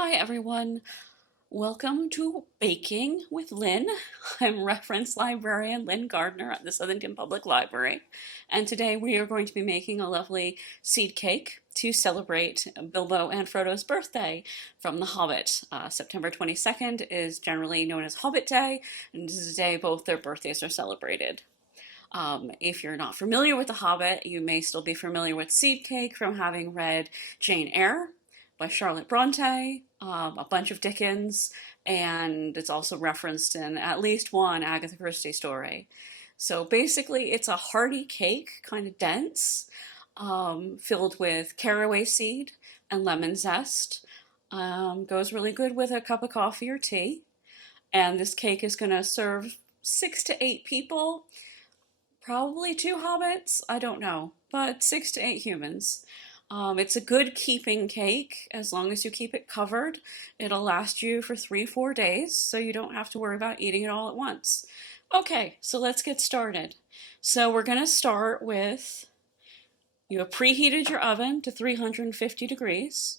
Hi everyone, welcome to Baking with Lynn. I'm reference librarian Lynn Gardner at the Southington Public Library, and today we are going to be making a lovely seed cake to celebrate Bilbo and Frodo's birthday from The Hobbit. September 22nd is generally known as Hobbit Day, and this is the day both their birthdays are celebrated. If you're not familiar with The Hobbit, you may still be familiar with seed cake from having read Jane Eyre by Charlotte Bronte, a bunch of Dickens, and it's also referenced in at least one Agatha Christie story. So basically, it's a hearty cake, kind of dense, filled with caraway seed and lemon zest. Goes really good with a cup of coffee or tea. And this cake is going to serve 6 to 8 people, probably 2 hobbits, I don't know, but 6 to 8 humans. It's a good keeping cake. As long as you keep it covered, it'll last you for 3-4 days, so you don't have to worry about eating it all at once. Okay, so let's get started. So we're going to start with, you have preheated your oven to 350 degrees,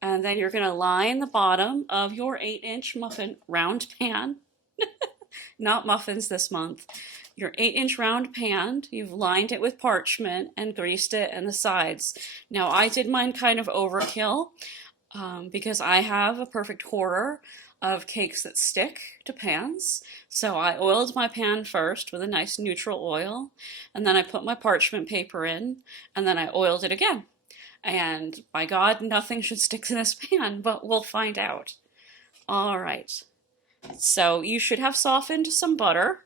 and then you're going to line the bottom of your 8-inch muffin round pan, not muffins this month. Your 8-inch round pan, you've lined it with parchment and greased it and the sides. Now I did mine kind of overkill because I have a perfect horror of cakes that stick to pans. So I oiled my pan first with a nice neutral oil, and then I put my parchment paper in, and then I oiled it again. And by God, nothing should stick to this pan, but we'll find out. All right. So you should have softened some butter.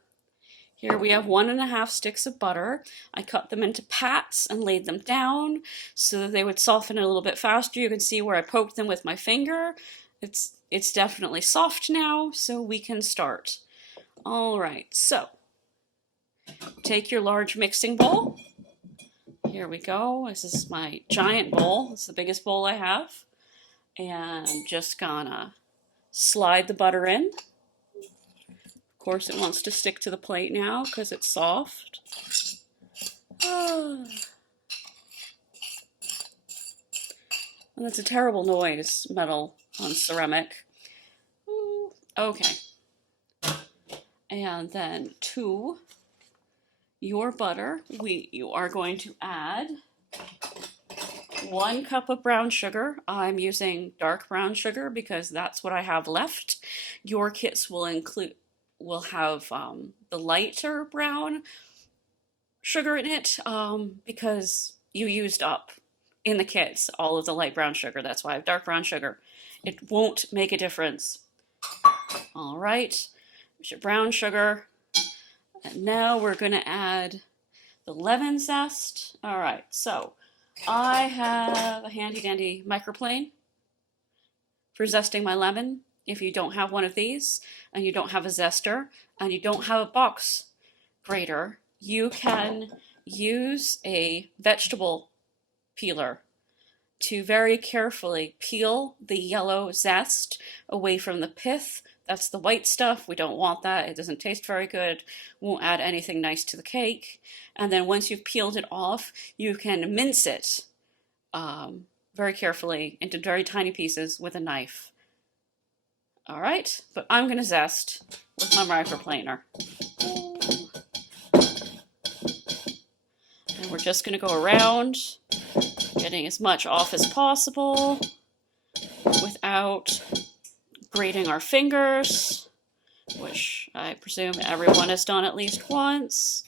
Here we have 1.5 sticks of butter. I cut them into pats and laid them down so that they would soften a little bit faster. You can see where I poked them with my finger. It's definitely soft now, so we can start. All right, so take your large mixing bowl. Here we go. This is my giant bowl. It's the biggest bowl I have. And I'm just gonna slide the butter in. Of course, it wants to stick to the plate now because it's soft. And that's a terrible noise, metal on ceramic. Okay. And then to your butter, you are going to add 1 cup of brown sugar. I'm using dark brown sugar because that's what I have left. Your kits will have the lighter brown sugar in it because you used up in the kits all of the light brown sugar. That's why I have dark brown sugar. It won't make a difference. All right, there's your brown sugar. And now we're going to add the lemon zest. All right, so I have a handy dandy microplane for zesting my lemon. If you don't have one of these, and you don't have a zester, and you don't have a box grater, you can use a vegetable peeler to very carefully peel the yellow zest away from the pith. That's the white stuff. We don't want that. It doesn't taste very good. Won't add anything nice to the cake. And then once you've peeled it off, you can mince it very carefully into very tiny pieces with a knife. All right, but I'm going to zest with my microplaner. And we're just going to go around, getting as much off as possible without grating our fingers, which I presume everyone has done at least once.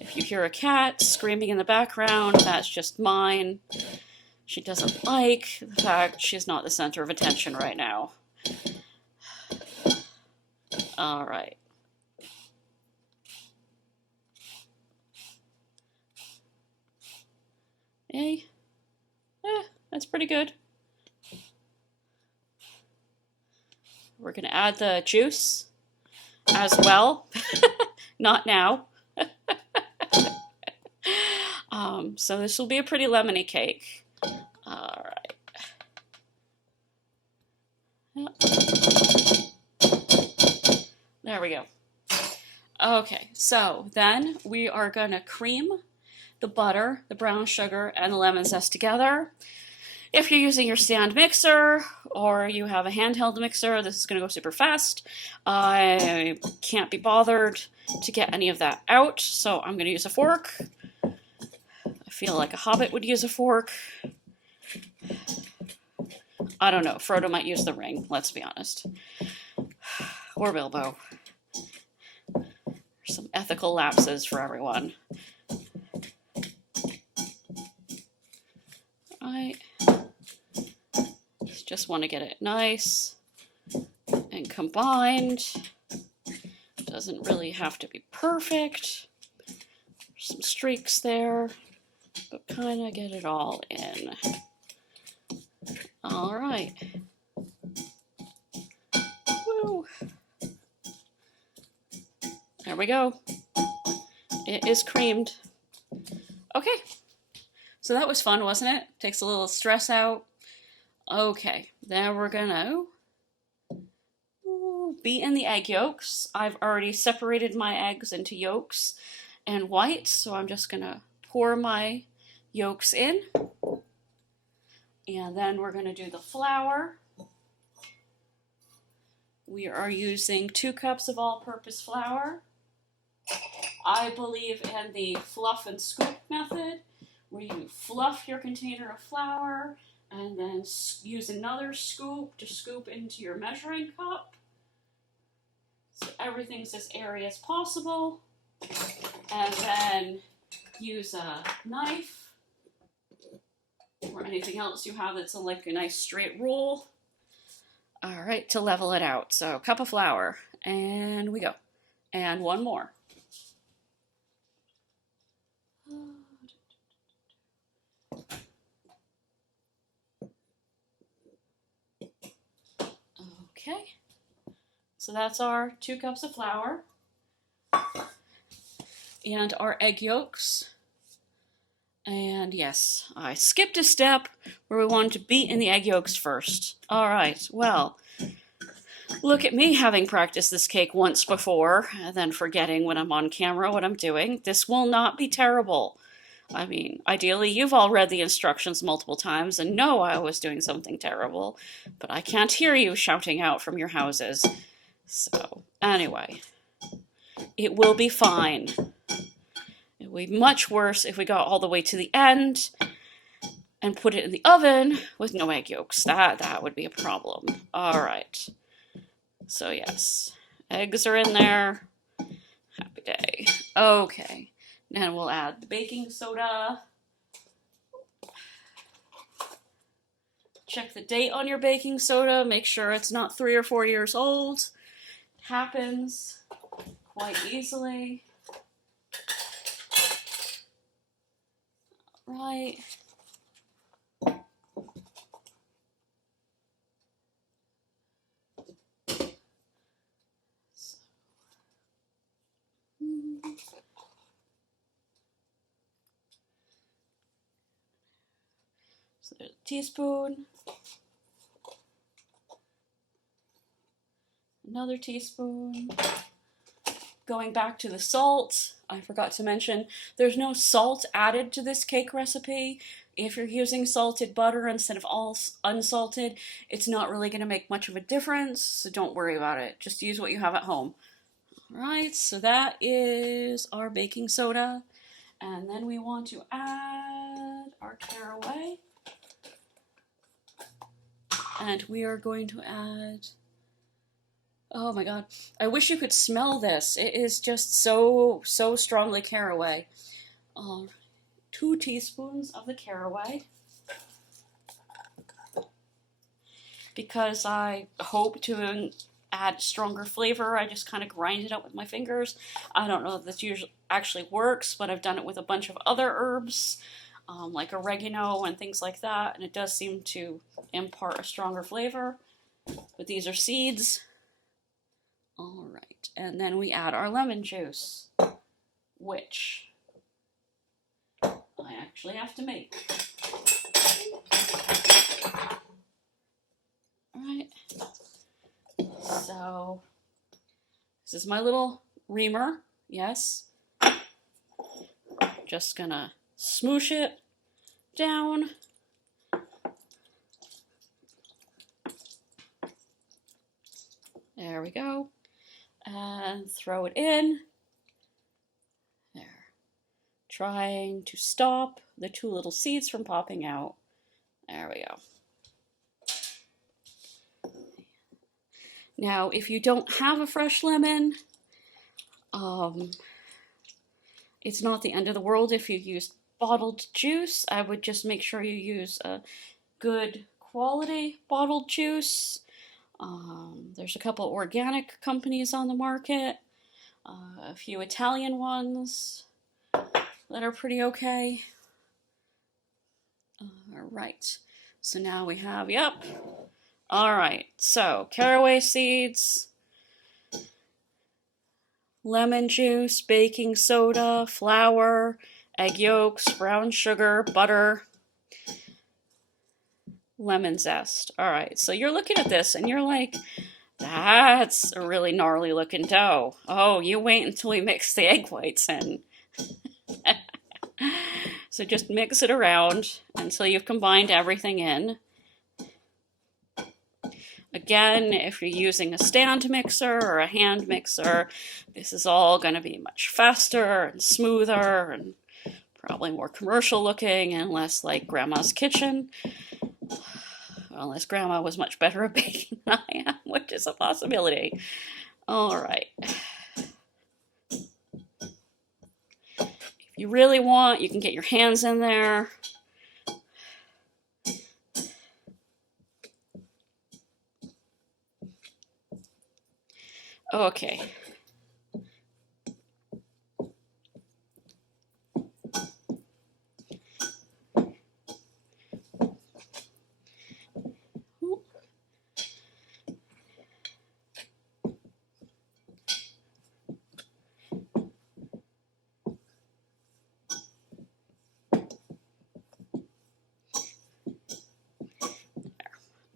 If you hear a cat screaming in the background, that's just mine. She doesn't like the fact she's not the center of attention right now. All right. Hey, that's pretty good. We're going to add the juice as well. Not now. So this will be a pretty lemony cake. All right. There we go. Okay, so then we are going to cream the butter, the brown sugar, and the lemon zest together. If you're using your stand mixer or you have a handheld mixer, this is going to go super fast. I can't be bothered to get any of that out, so I'm going to use a fork. I feel like a Hobbit would use a fork. I don't know, Frodo might use the ring, let's be honest. Or Bilbo. Some ethical lapses for everyone. Right. Just want to get it nice and combined. Doesn't really have to be perfect. Some streaks there, but kind of get it all in. All right. Woo. There we go. It is creamed. Okay. So that was fun, wasn't it? Takes a little stress out. Okay, then we're gonna beat in the egg yolks. I've already separated my eggs into yolks and whites, so I'm just gonna pour my yolks in. And then we're gonna do the flour. We are using 2 cups of all-purpose flour. I believe in the fluff and scoop method, where you fluff your container of flour and then use another scoop to scoop into your measuring cup. So everything's as airy as possible. And then use a knife or anything else you have that's like a nice straight roll. All right, to level it out. So cup of flour, and we go. And one more. Okay, so that's our 2 cups of flour and our egg yolks. And yes, I skipped a step where we wanted to beat in the egg yolks first. All right, well, look at me having practiced this cake once before and then forgetting when I'm on camera what I'm doing. This will not be terrible. I mean, ideally, you've all read the instructions multiple times and know I was doing something terrible, but I can't hear you shouting out from your houses. So, anyway, it will be fine. It would be much worse if we got all the way to the end and put it in the oven with no egg yolks. That would be a problem. All right. So, yes, eggs are in there. Happy day. Okay. And we'll add the baking soda. Check the date on your baking soda. Make sure it's not 3 or 4 years old. Happens quite easily. Right. So there's a teaspoon, another teaspoon. Going back to the salt, I forgot to mention, there's no salt added to this cake recipe. If you're using salted butter instead of all unsalted, it's not really going to make much of a difference, so don't worry about it. Just use what you have at home. All right, so that is our baking soda. And then we want to add our caraway. And we are going to add, oh my god, I wish you could smell this. It is just so strongly caraway. 2 teaspoons of the caraway. Because I hope to add stronger flavor, I just kind of grind it up with my fingers. I don't know if this usually actually works, but I've done it with a bunch of other herbs. Like oregano and things like that, and it does seem to impart a stronger flavor. But these are seeds. All right, and then we add our lemon juice, which I actually have to make. All right, so this is my little reamer, yes. Just gonna smoosh it down. There we go. And throw it in. There. Trying to stop the two little seeds from popping out. There we go. Now, if you don't have a fresh lemon, it's not the end of the world if you use bottled juice. I would just make sure you use a good quality bottled juice. There's a couple organic companies on the market, a few Italian ones that are pretty okay. All right, so now we have, yep. All right, so caraway seeds, lemon juice, baking soda, flour, egg yolks, brown sugar, butter, lemon zest. All right, so you're looking at this and you're like, that's a really gnarly looking dough. Oh, you wait until we mix the egg whites in. So just mix it around until you've combined everything in. Again, if you're using a stand mixer or a hand mixer, this is all going to be much faster and smoother and probably more commercial looking and less like Grandma's kitchen. Unless Grandma was much better at baking than I am, which is a possibility. All right. If you really want, you can get your hands in there. Okay.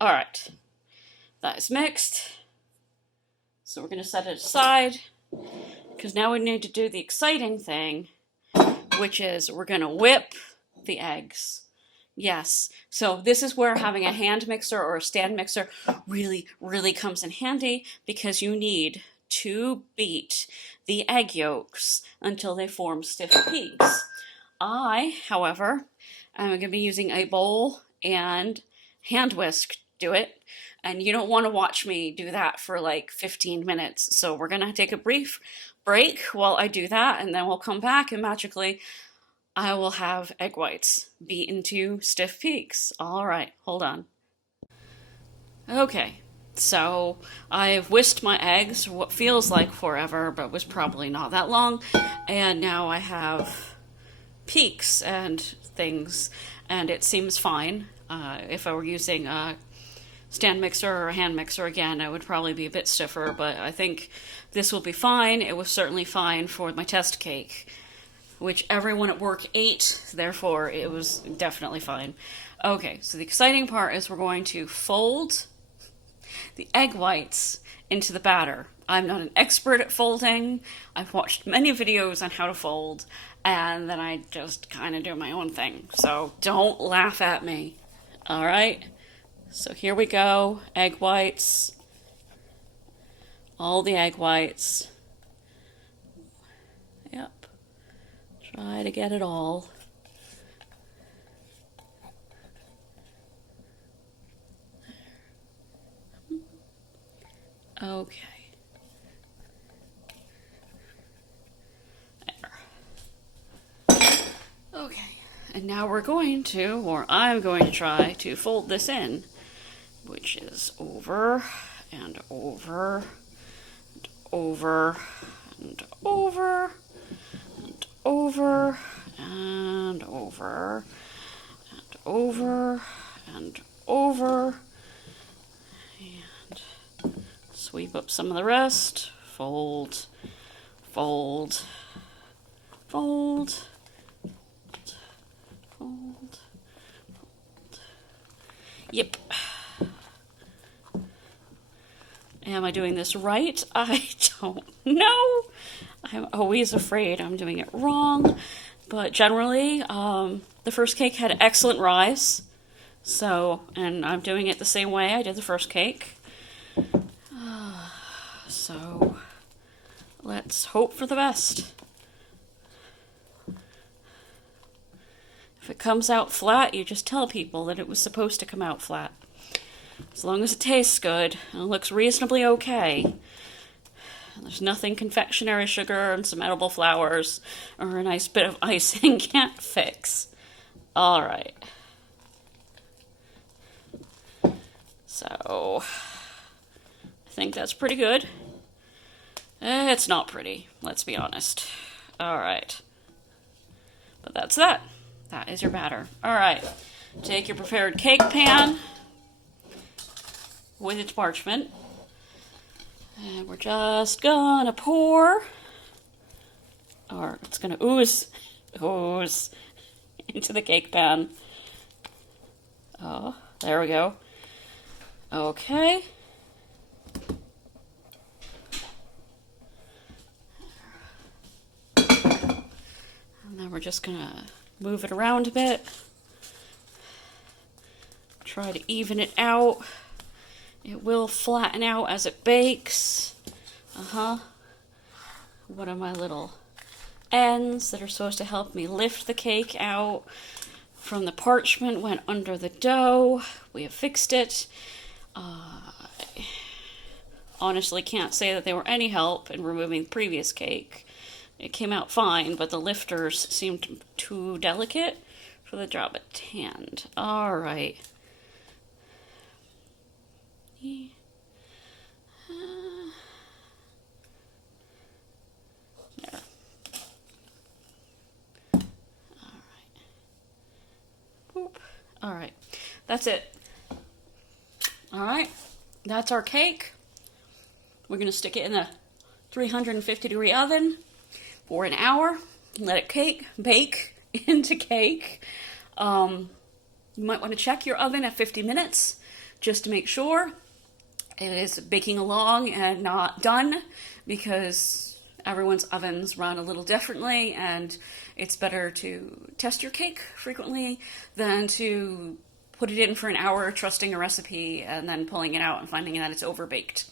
All right, that is mixed. So we're going to set it aside because now we need to do the exciting thing, which is we're going to whip the eggs. Yes, so this is where having a hand mixer or a stand mixer really, really comes in handy because you need to beat the egg yolks until they form stiff peaks. I, however, am going to be using a bowl and hand whisk do it, and you don't want to watch me do that for like 15 minutes. So we're gonna take a brief break while I do that, and then we'll come back and magically I will have egg whites beaten to stiff peaks. All right, hold on. Okay, so I've whisked my eggs what feels like forever, but was probably not that long, and now I have peaks and things, and it seems fine. If I were using a stand mixer or a hand mixer again, I would probably be a bit stiffer, but I think this will be fine. It was certainly fine for my test cake, which everyone at work ate, therefore it was definitely fine. Okay, so the exciting part is we're going to fold the egg whites into the batter. I'm not an expert at folding. I've watched many videos on how to fold, and then I just kind of do my own thing. So don't laugh at me. All right? So here we go, egg whites, all the egg whites. Yep, try to get it all. Okay. There. Okay, and now we're going to, or I'm going to try to fold this in, which is over and over and over and over and over and over and over and over, and sweep up some of the rest, fold, fold, fold, fold, fold. Yep. Am I doing this right? I don't know. I'm always afraid I'm doing it wrong. But generally, the first cake had excellent rise. So, and I'm doing it the same way I did the first cake. So let's hope for the best. If it comes out flat, you just tell people that it was supposed to come out flat. As long as it tastes good and looks reasonably okay. There's nothing confectionery sugar and some edible flowers or a nice bit of icing can't fix. Alright. So, I think that's pretty good. It's not pretty, let's be honest. Alright. But that's that. That is your batter. Alright. Take your prepared cake pan with its parchment. And we're just gonna pour, or it's gonna ooze into the cake pan. Oh, there we go. Okay. And then we're just gonna move it around a bit. Try to even it out. It will flatten out as it bakes. One of my little ends that are supposed to help me lift the cake out from the parchment went under the dough. We have fixed it. Honestly can't say that they were any help in removing the previous cake. It came out fine, but the lifters seemed too delicate for the job at hand. Alright. There. Alright, that's it. Alright, that's our cake. We're going to stick it in the 350 degree oven for an hour. Let it bake into cake. You might want to check your oven at 50 minutes just to make sure it is baking along and not done, because everyone's ovens run a little differently, and it's better to test your cake frequently than to put it in for an hour trusting a recipe and then pulling it out and finding that it's overbaked.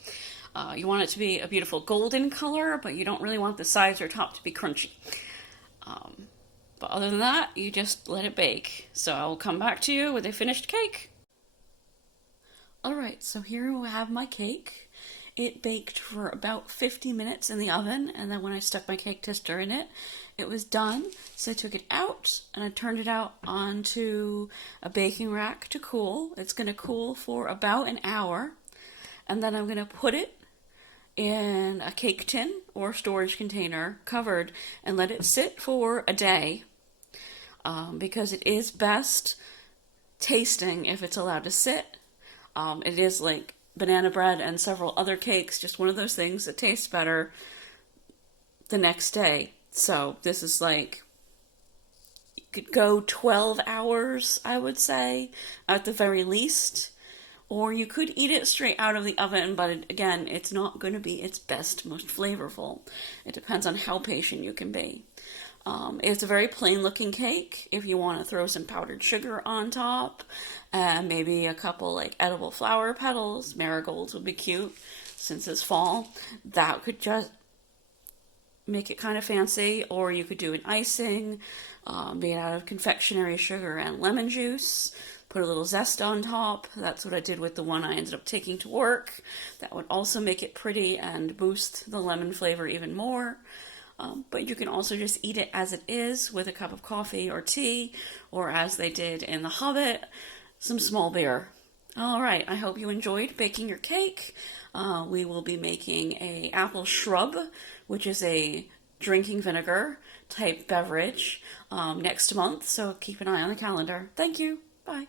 You want it to be a beautiful golden color, but you don't really want the sides or top to be crunchy. But other than that, you just let it bake. So I'll come back to you with a finished cake. Alright, so here we have my cake. It baked for about 50 minutes in the oven, and then when I stuck my cake tester in it, it was done. So I took it out, and I turned it out onto a baking rack to cool. It's going to cool for about an hour, and then I'm going to put it in a cake tin or storage container covered and let it sit for a day, because it is best tasting if it's allowed to sit. It is like banana bread and several other cakes, just one of those things that tastes better the next day. So this is like, you could go 12 hours, I would say, at the very least. Or you could eat it straight out of the oven, but again, it's not going to be its best, most flavorful. It depends on how patient you can be. It's a very plain looking cake. If you want to throw some powdered sugar on top, and maybe a couple like edible flower petals, marigolds would be cute since it's fall. That could just make it kind of fancy. Or you could do an icing made out of confectionery sugar and lemon juice. Put a little zest on top. That's what I did with the one I ended up taking to work. That would also make it pretty and boost the lemon flavor even more. But you can also just eat it as it is with a cup of coffee or tea, or as they did in The Hobbit, some small beer. Alright, I hope you enjoyed baking your cake. We will be making a apple shrub, which is a drinking vinegar type beverage, next month, so keep an eye on the calendar. Thank you. Bye.